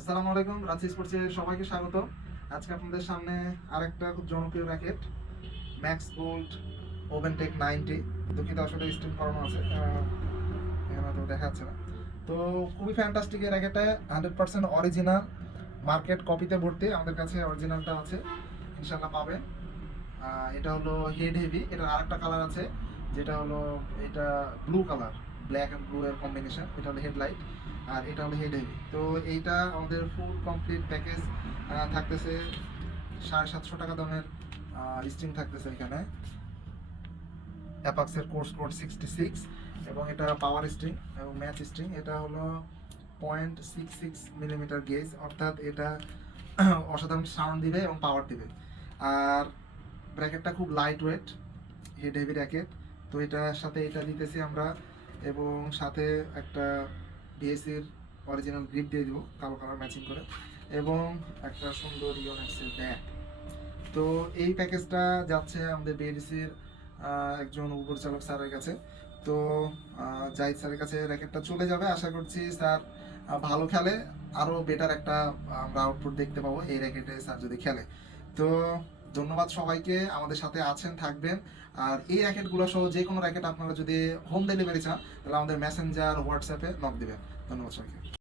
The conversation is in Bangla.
আসসালামু আলাইকুম, রাঁচি স্পোর্টসে সবাইকে স্বাগত। আজকে আপনাদের সামনে আরেকটা খুব জনপ্রিয় র্যাকেট ম্যাক্স গোল্ড ওভেনটেক নাইনটি দুঃখিত, আসলে স্টিম করানো আছে। তো দেখা যাচ্ছে না। তো খুবই ফ্যান্টাস্টিক এই র্যাকেটে হান্ড্রেড পার্সেন্ট অরিজিনাল মার্কেট কপিতে ভর্তি, আমাদের কাছে অরিজিনালটা আছে ইনশাল্লাহ পাবেন। এটা হলো হেড হেভি এটার আরেকটা কালার আছে, যেটা হলো এটা blue colour black and blue এর কম্বিনেশন এটা হলো হেডলাইট আর এটা হলো হেড হেভি তো এইটা আমাদের ফুল কমপ্লিট প্যাকেজ থাকতেছে সাড়ে সাতশো টাকা দামের স্ট্রিং থাকতেছে এখানে। অ্যাপাক্সের কোর্স কোড সিক্সটি সিক্স এবং এটা পাওয়ার স্ট্রিং এবং ম্যাচ স্ট্রিং এটা হলো point six six millimetre gauge অর্থাৎ এটা অসাধারণ সাউন্ড দিবে এবং পাওয়ার দিবে। আর ব্র্যাকেটটা খুব light weight head heavy racket তো এটার সাথে এটা দিতেছি আমরা এবং সাথে একটা ডিএসির অরিজিনাল গ্রিপ দিয়ে দিব, কালো কালার ম্যাচিং করে, এবং একটা সুন্দর ইওনেক্সের ব্যাগ তো এই প্যাকেজটা যাচ্ছে আমাদের বিএডিসির একজন উপর চালক স্যারের কাছে। তো জাহিদ স্যারের কাছে র্যাকেটটা চলে যাবে। আশা করছি স্যার ভালো খেলে। আরও বেটার একটা আমরা আউটপুট দেখতে পাবো এই র্যাকেটে স্যার যদি খেলে। তো ধন্যবাদ সবাইকে, আমাদের সাথে আছেন, থাকবেন। আর এই র্যাকেটগুলো সহ যে কোনো র্যাকেট আপনারা যদি হোম ডেলিভারি চান, তাহলে আমাদের মেসেঞ্জার হোয়াটসঅ্যাপে নক দেবেন। ধন্যবাদ সবাইকে।